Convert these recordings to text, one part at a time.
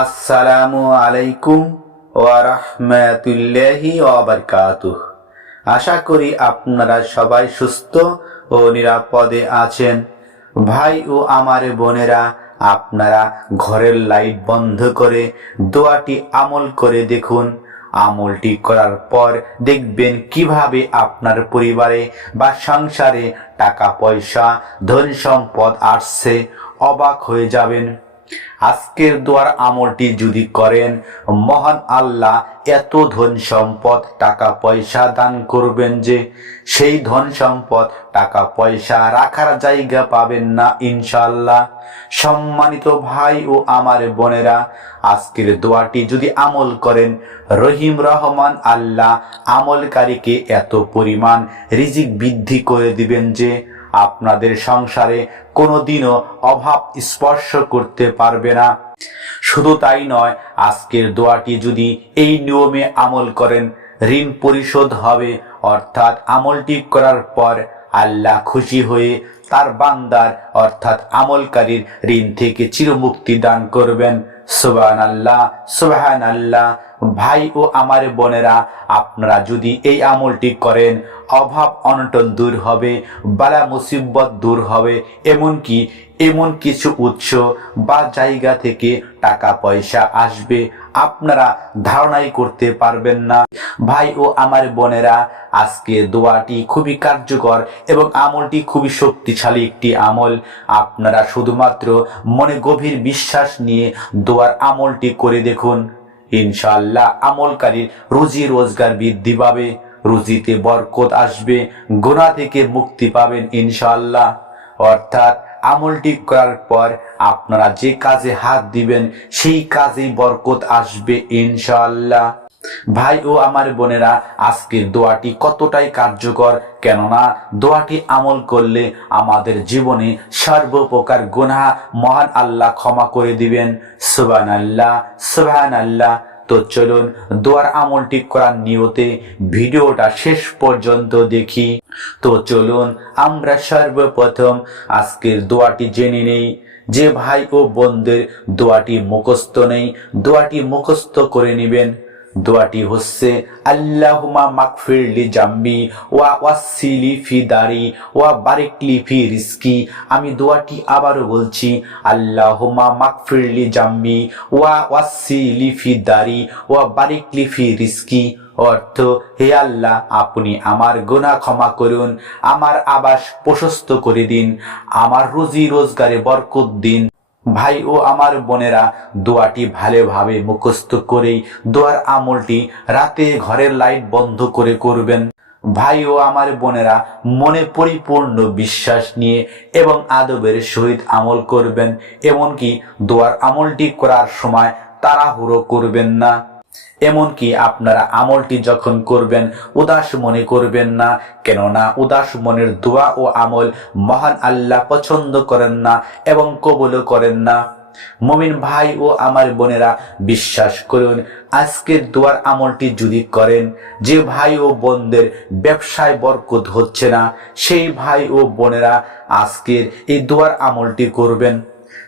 আসসালামু আলাইকুম ওয়া রাহমাতুল্লাহি ওয়া আশা করি আপনারা সবাই সুস্থ ও নিরাপদে আছেন। ভাই ও আমার বোনেরা, আপনারা ঘরের লাইট বন্ধ করে দোয়াটি আমল করে দেখুন। আমলটি করার পর দেখবেন কীভাবে আপনার পরিবারে বা সংসারে টাকা পয়সা ধন সম্পদ আসছে, অবাক হয়ে যাবেন। আজকের দোয়ার আমলটি যদি করেন, মহান আল্লাহ এত ধন সম্পদ টাকা পয়সা দান করবেন যে, সেই ধন সম্পদ টাকা পয়সা রাখার জায়গা পাবেন না ইনশাল্লাহ সম্মানিত ভাই ও আমার বোনেরা, আজকের দোয়াটি যদি আমল করেন, রহিম রহমান আল্লাহ আমলকারীকে এত পরিমাণ রিজিক বৃদ্ধি করে দিবেন যে আপনাদের সংসারে কোনোদিনও অভাব স্পর্শ করতে পারবে না। শুধু তাই নয়, আজকের দোয়াটি যদি এই নিয়মে আমল করেন, ঋণ পরিশোধ হবে, অর্থাৎ আমলটি করার পর আল্লাহ খুশি হয়ে তার বান্দার, অর্থাৎ আমলকারীর ঋণ থেকে চিরমুক্তি দান করবেন। সুবান আল্লাহ সুবাহান আল্লাহ ভাই ও আমার বোনেরা, আপনারা যদি এই আমলটি করেন, অভাব অনটন দূর হবে, বালা মুসিবত দূর হবে, এমনকি এমন কিছু উৎস বা জায়গা থেকে টাকা পয়সা আসবে, আপনারা ধারণাই করতে পারবেন না। ভাই ও আমার বোনেরা, আজকে দোয়াটি খুবই কার্যকর এবং আমলটি খুবই শক্তিশালী একটি আমল। আপনারা শুধুমাত্র মনে গভীর বিশ্বাস নিয়ে দোয়ার আমলটি করে দেখুন। ইনশাল্লাহ আমলকারীর রুজি রোজগার বৃদ্ধি পাবে, রুজিতে বরকত আসবে গোনা থেকে মুক্তি পাবেন ইনশাল্লাহ অর্থাৎ আমলটি করার পর আপনারা যে কাজে হাত দিবেন, সেই কাজেই বরকত আসবে ইনশাআল্লাহ। ভাই ও আমার বোনেরা, আজকের দোয়াটি কতটাই কার্যকর, কেননা দোয়াটি আমল করলে আমাদের জীবনে সর্বপ্রকার গুনাহ মহান আল্লাহ ক্ষমা করে দিবেন। সুবান আল্লাহ সুবান আল্লাহ তো চলুন দোয়ার আমলটি করার নিয়তে ভিডিওটা শেষ পর্যন্ত দেখি। তো চলুন আমরা সর্বপ্রথম আজকের দোয়াটি জেনে নেই। যে ভাই ও বোনদের দোয়াটি মুখস্থ নেই, দোয়াটি মুখস্থ করে নেবেন। দোয়াটি হচ্ছে আল্লাহুমা মাকফিরলি জাম্বি ওয়া ওয়াসিলি ফি দারি ওয়া বারিকলি ফি রিস্কি আমি দোয়াটি আবারও বলছি আল্লাহুমা মাকফিরলি জাম্বি ওয়া ওয়াসিলি ফি দারি ওয়া বারিকলি ফি রিস্কি অর্থ, হে আল্লাহ, আপনি আমার গুনাহ ক্ষমা করুন, আমার আবাস প্রশস্ত করে দিন, আমার রুজি রোজগারে বরকত দিন। ভাই ও আমার বোনেরা, দোয়াটি ভালোভাবে মুখস্থ করেই দোয়ার আমলটি রাতে ঘরের লাইট বন্ধ করে করবেন। ভাই ও আমার বোনেরা, মনে পরিপূর্ণ বিশ্বাস নিয়ে এবং আদবের সহিত আমল করবেন, এমনকি দোয়ার আমলটি করার সময় তাড়াহুড়ো করবেন না। এমনকি আপনারা আমলটি যখন করবেন, উদাস মনে করবেন না, কেননা উদাস মনের দোয়া ও আমল মহান আল্লাহ পছন্দ করেন না এবং কবুলও করেন না। মমিন ভাই ও আমার বোনেরা, বিশ্বাস করুন, আজকের দোয়ার আমলটি যদি করেন, যে ভাই ও বোনদের ব্যবসায় বরকত হচ্ছে না, সেই ভাই ও বোনেরা আজকের এই দোয়ার আমলটি করবেন।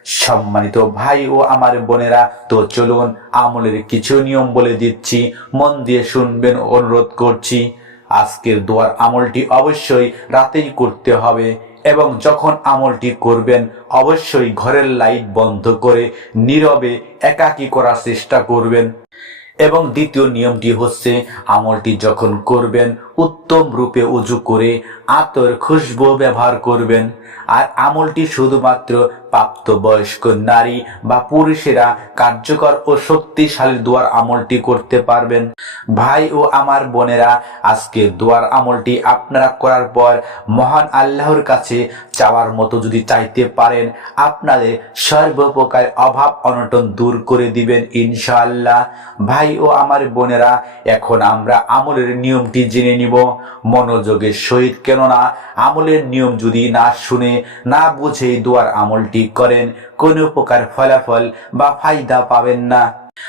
সম্মানিত ভাই ও আমার বোনেরা, তো চলুন আমলের কিছু নিয়ম বলে দিচ্ছি, মন দিয়ে শুনবেন, অনুরোধ করছি। আজকের দোয়ার আমলটি অবশ্যই রাতেই করতে হবে এবং যখন আমলটি করবেন, অবশ্যই ঘরের লাইট বন্ধ করে নীরবে একাকী করার চেষ্টা করবেন। এবং দ্বিতীয় নিয়মটি হচ্ছে, আমলটি যখন করবেন, উত্তম রূপে উজু করে আতর খুশবু ব্যবহার করবেন। আর আমলটি শুধুমাত্র প্রাপ্তবয়স্ক নারী বা পুরুষেরা কার্যকর ও শক্তিশালী দোয়ার আমলটি করতে পারবেন। ভাই ও আমার বোনেরা, আজকে দোয়ার আমলটি আপনারা করার পর মহান আল্লাহর কাছে চাওয়ার মতো যদি চাইতে পারেন, আপনাদের সর্বপ্রকার অভাব অনটন দূর করে দিবেন ইনশাআল্লাহ। ভাই ও আমার বোনেরা, এখন আমরা আমলের নিয়মটি জেনে নিব। মনোযোগের সহিত কেননা, আমলের নিয়ম যদি না শুনে, না বুঝে দোয়ার আমলটি করেন, কোনো প্রকার ফলাফল বা ফায়দা পাবেন না।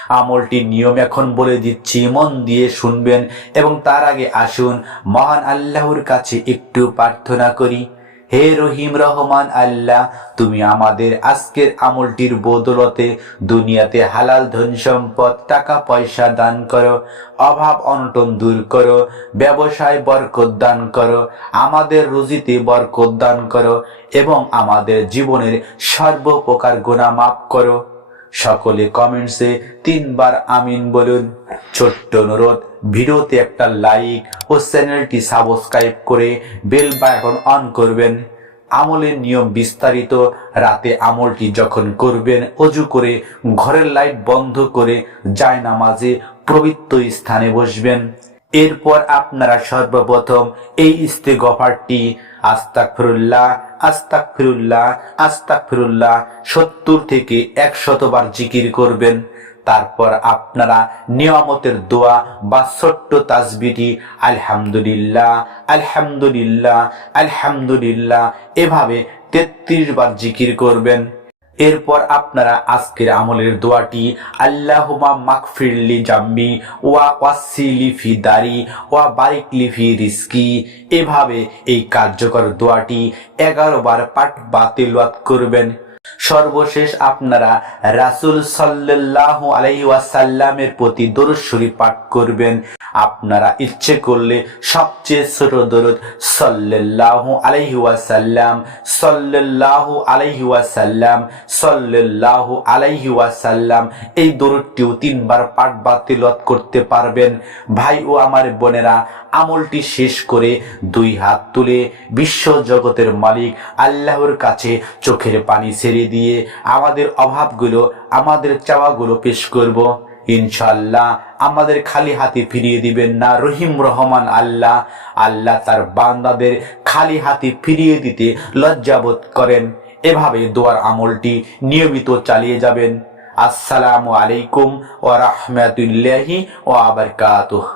আমলটি নিয়ম এখন বলে দিচ্ছি, মন দিয়ে শুনবেন এবং তার আগে আসুন, মহান আল্লাহর কাছে একটু প্রার্থনা করি। হে রহিম রহমান আল্লাহ, তুমি আমাদের আজকের আমলটির বদলতে দুনিয়াতে হালাল ধন সম্পদ টাকা পয়সা দান করো, অভাব অনটন দূর করো, ব্যবসায় বরকত দান করো, আমাদের রুজিতে বরকত দান করো এবং আমাদের জীবনের সর্বপ্রকার গুণা মাফ করো। সকলে কমেন্টসে তিনবার আমিন বলুন। ছোট্ট অনুরোধ, ভিডিওতে একটা লাইক ও চ্যানেলটি সাবস্ক্রাইব করে বেল বাটন অন করবেন। আমলের নিয়ম বিস্তারিত, রাতে আমলটি যখন করবেন, অজু করে ঘরের লাইট বন্ধ করে যায় নামাজে পবিত্র স্থানে বসবেন। এরপর আপনারা সর্বপ্রথম এই ইস্তেগফারটি আস্তাক ফিরুল্লাহ আস্তাক ফিরুল্লাহ আস্তাক ফিরুল্লাহ সত্তর থেকে একশতবার জিকির করবেন। তারপর আপনারা নিয়ামতের দোয়া বা ছোট্ট তাজবিটি, আলহামদুলিল্লাহ আলহামদুলিল্লাহ আলহামদুলিল্লাহ, এভাবে তেত্রিশ বার জিকির করবেন। এরপর আপনারা আজকের আমলের দোয়াটি আল্লাহমা মাকফিরলি জাম্মি ওয়া ওয়াসি লিফি দারি ওয়া বারিকলি লিফি রিস্কি এভাবে এই কার্যকর দোয়াটি এগারো বার পাঠ বাতিল করবেন। সর্বশেষ আপনারা রাসুল সাল্লাহ আলাইহি ওয়াসাল্লামের প্রতি দরুদ শরীফ পাঠ করবেন। আপনারা ইচ্ছে করলে সবচেয়ে ছোট দরুদ সাল্লাহ আলাইহি ওয়াসাল্লাম সাল্লাহ আলাইহি ওয়াসাল্লাম সাল্লাহ আলাইহি ওয়াসাল্লাম এই দরুদটিও তিনবার পাঠ বাতিলত করতে পারবেন। ভাই ও আমার বোনেরা আমলটি শেষ করে দুই হাত তুলে বিশ্ব জগতের মালিক আল্লাহর কাছে চোখের পানি ছেড়ে দিয়ে আমাদের অভাবগুলো, আমাদের চাওয়াগুলো পেশ করব। ইনশাল্লাহ আমাদের খালি হাতে ফিরিয়ে দিবেন না রহিম রহমান আল্লাহ। আল্লাহ তার বান্দাদের খালি হাতে ফিরিয়ে দিতে লজ্জাবোধ করেন। এভাবে দোয়ার আমলটি নিয়মিত চালিয়ে যাবেন। আসসালামু আলাইকুম ওয়া রাহমাতুল্লাহি ওয়া বারাকাতুহু।